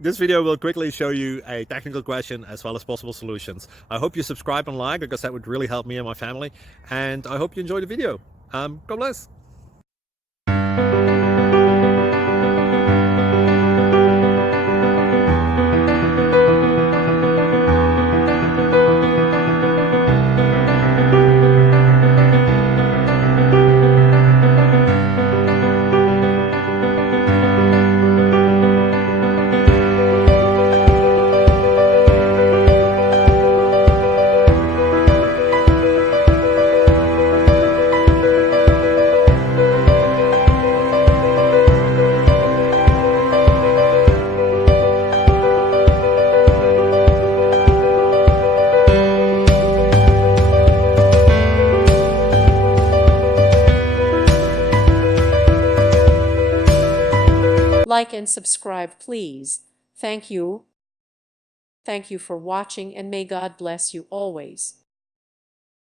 This video will quickly show you a technical question as well as possible solutions. I hope you subscribe and like, because that would really help me and my family. And I hope you enjoy the video. God bless. Like and subscribe, please. Thank you. Thank you for watching, and may God bless you always.